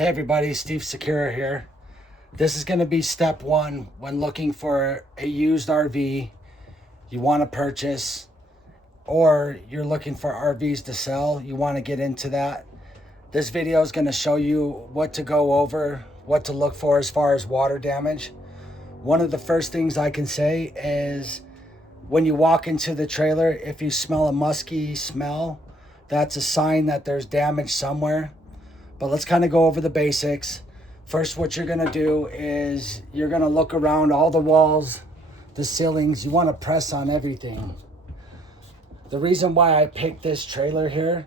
Hey everybody, Steve Secura here. This is going to be step one when looking for a used RV you want to purchase, or you're looking for RVs to sell. You want to get into that. This video is going to show you what to go over, what to look for as far as water damage. One of the first things I can say is when you walk into the trailer, if you smell a musky smell, that's a sign that there's damage somewhere. But let's kind of go over the basics. First, what you're gonna do is you're gonna look around all the walls, the ceilings. You wanna press on everything. The reason why I picked this trailer here,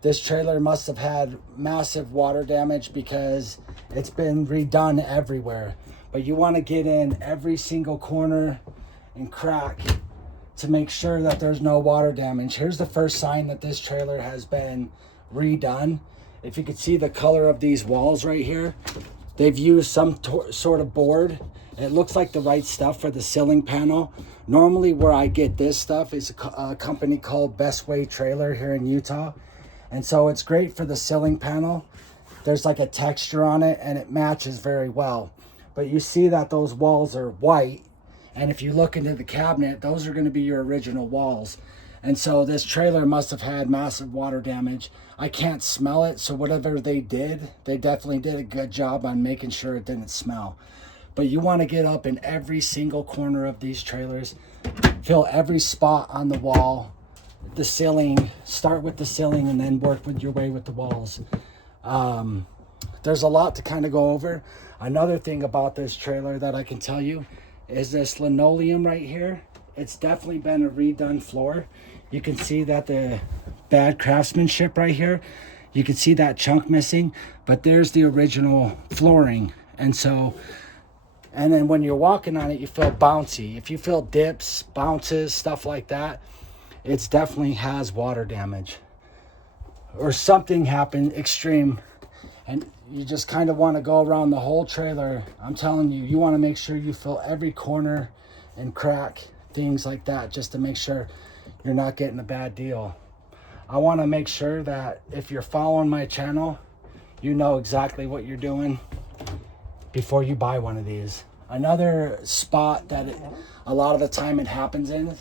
this trailer must have had massive water damage because it's been redone everywhere. But you wanna get in every single corner and crack to make sure that there's no water damage. Here's the first sign that this trailer has been redone. If you could see the color of these walls right here, they've used some sort of board. It looks like the right stuff for the ceiling panel. Normally where I get this stuff is a company called Best Way Trailer here in Utah. And so it's great for the ceiling panel. There's like a texture on it and it matches very well. But you see that those walls are white. And if you look into the cabinet, those are going to be your original walls. And so this trailer must have had massive water damage. I can't smell it, so whatever they did, they definitely did a good job on making sure it didn't smell. But you want to get up in every single corner of these trailers, fill every spot on the wall, the ceiling, start with the ceiling and then work with your way with the walls. There's a lot to kind of go over. Another thing about this trailer that I can tell you is this linoleum right here. It's definitely been a redone floor. You can see that the bad craftsmanship right here. You can see that chunk missing, but there's the original flooring. And then when you're walking on it, you feel bouncy. If you feel dips, bounces, stuff like that, it's definitely has water damage. Or something happened extreme, and you just kind of want to go around the whole trailer. I'm telling you, you want to make sure you fill every corner and crack, things like that, just to make sure you're not getting a bad deal. I want to make sure that if you're following my channel, you know exactly what you're doing before you buy one of these. Another spot that a lot of the time it happens in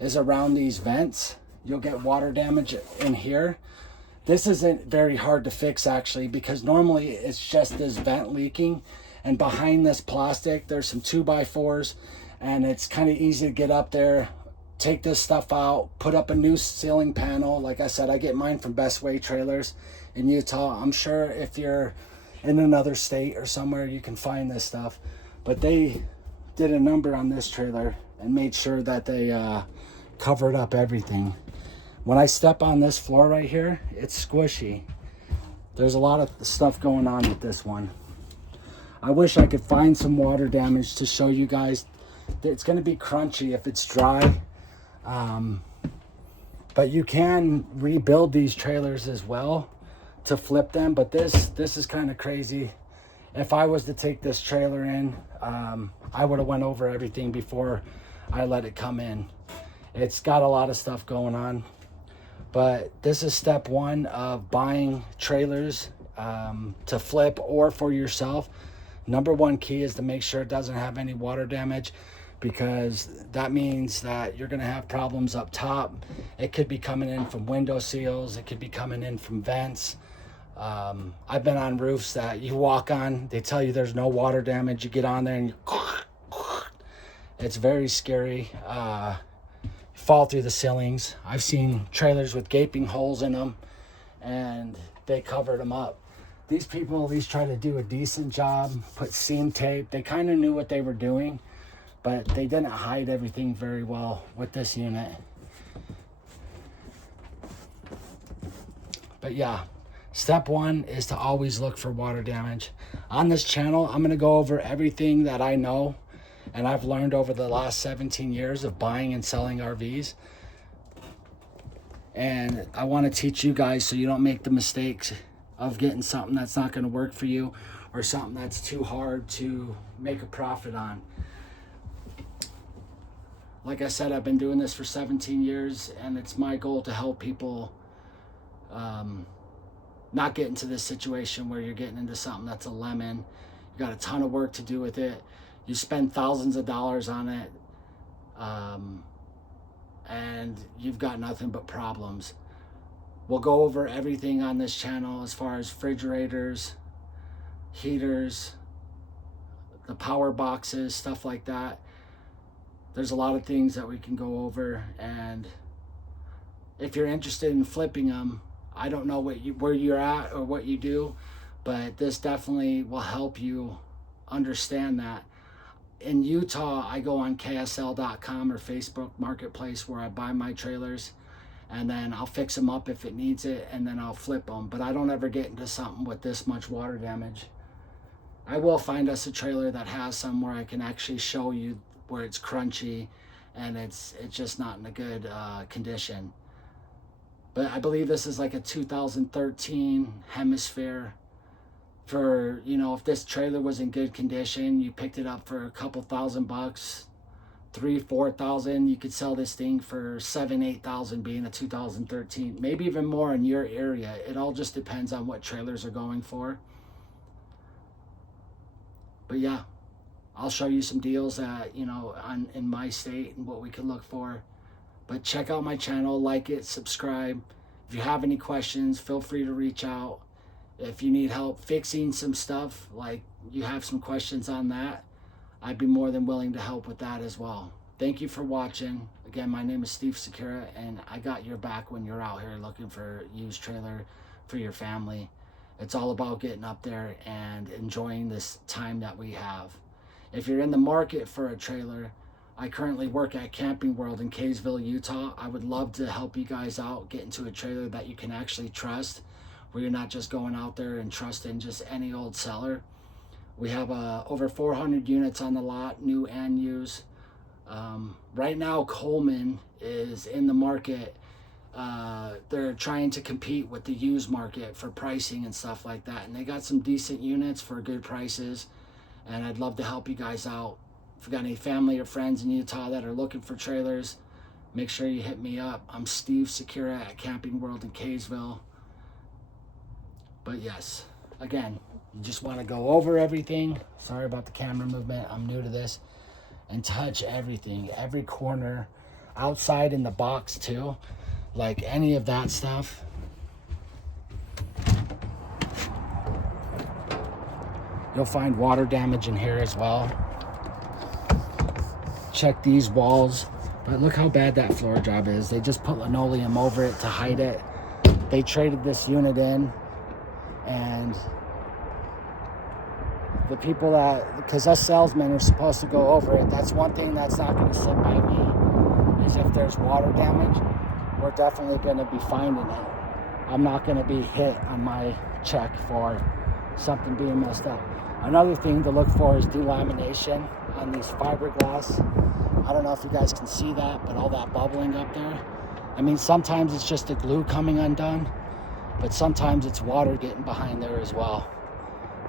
is around these vents. You'll get water damage in here. This isn't very hard to fix actually, because normally it's just this vent leaking, and behind this plastic there's some 2x4s, and it's kind of easy to get up there, take this stuff out, put up a new ceiling panel. Like I said, I get mine from Best Way Trailers in Utah. I'm sure if you're in another state or somewhere, you can find this stuff. But they did a number on this trailer and made sure that they covered up everything. When I step on this floor right here, it's squishy. There's a lot of stuff going on with this one. I wish I could find some water damage to show you guys. It's going to be crunchy if it's dry. But you can rebuild these trailers as well to flip them. But this is kind of crazy. If I was to take this trailer in, I would have went over everything before I let it come in. It's got a lot of stuff going on. But this is step one of buying trailers to flip or for yourself. Number one key is to make sure it doesn't have any water damage, because that means that you're going to have problems up top. It could be coming in from window seals. It could be coming in from vents. I've been on roofs that you walk on, they tell you there's no water damage. You get on there and it's very scary. Fall through the ceilings. I've seen trailers with gaping holes in them, and they covered them up. These people at least try to do a decent job, put seam tape. They kind of knew what they were doing, but they didn't hide everything very well with this unit. But yeah, step one is to always look for water damage. On this channel, I'm going to go over everything that I know and I've learned over the last 17 years of buying and selling RVs. And I want to teach you guys so you don't make the mistakes of getting something that's not going to work for you, or something that's too hard to make a profit on. Like I said, I've been doing this for 17 years, and it's my goal to help people not get into this situation where you're getting into something that's a lemon. You got a ton of work to do with it. You spend thousands of dollars on it, and you've got nothing but problems. We'll go over everything on this channel as far as refrigerators, heaters, the power boxes, stuff like that. There's a lot of things that we can go over, and if you're interested in flipping them, I don't know where you're at or what you do, but this definitely will help you understand that. In Utah, I go on KSL.com or Facebook Marketplace where I buy my trailers, and then I'll fix them up if it needs it, and then I'll flip them. But I don't ever get into something with this much water damage. I will find us a trailer that has some where I can actually show you where it's crunchy and it's just not in a good condition. But I believe this is like a 2013 Hemisphere. For, you know, if this trailer was in good condition, you picked it up for a couple $1,000, $3,000-$4,000, you could sell this thing for $7,000-$8,000, being a 2013, maybe even more in your area. It all just depends on what trailers are going for. But yeah, I'll show you some deals that, you know, in my state and what we can look for. But check out my channel, like it, subscribe. If you have any questions, feel free to reach out. If you need help fixing some stuff, like you have some questions on that, I'd be more than willing to help with that as well. Thank you for watching. Again, my name is Steve Secura, and I got your back when you're out here looking for a used trailer for your family. It's all about getting up there and enjoying this time that we have. If you're in the market for a trailer, I currently work at Camping World in Kaysville, Utah. I would love to help you guys out, get into a trailer that you can actually trust, where you're not just going out there and trusting just any old seller. We have over 400 units on the lot, new and used. Right now, Coleman is in the market. They're trying to compete with the used market for pricing and stuff like that. And they got some decent units for good prices. And I'd love to help you guys out. If you got any family or friends in Utah that are looking for trailers, make sure you hit me up. I'm Steve Secura at Camping World in Kaysville. But yes, again, you just want to go over everything. Sorry about the camera movement. I'm new to this. And touch everything, every corner, outside in the box too. Like any of that stuff. You'll find water damage in here as well. Check these walls. But look how bad that floor job is. They just put linoleum over it to hide it. They traded this unit in. And the people that, because us salesmen are supposed to go over it, that's one thing that's not going to sit by me, is if there's water damage, we're definitely going to be finding it. I'm not going to be hit on my check for something being messed up. Another thing to look for is delamination on these fiberglass. I don't know if you guys can see that, but all that bubbling up there. I mean, sometimes it's just the glue coming undone, but sometimes it's water getting behind there as well.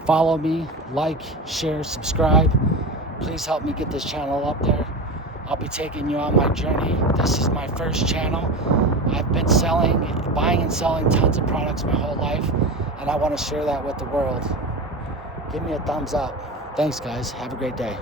Follow me, like, share, subscribe. Please help me get this channel up there. I'll be taking you on my journey. This is my first channel. I've been buying and selling tons of products my whole life, and I want to share that with the world. Give me a thumbs up. Thanks, guys. Have a great day.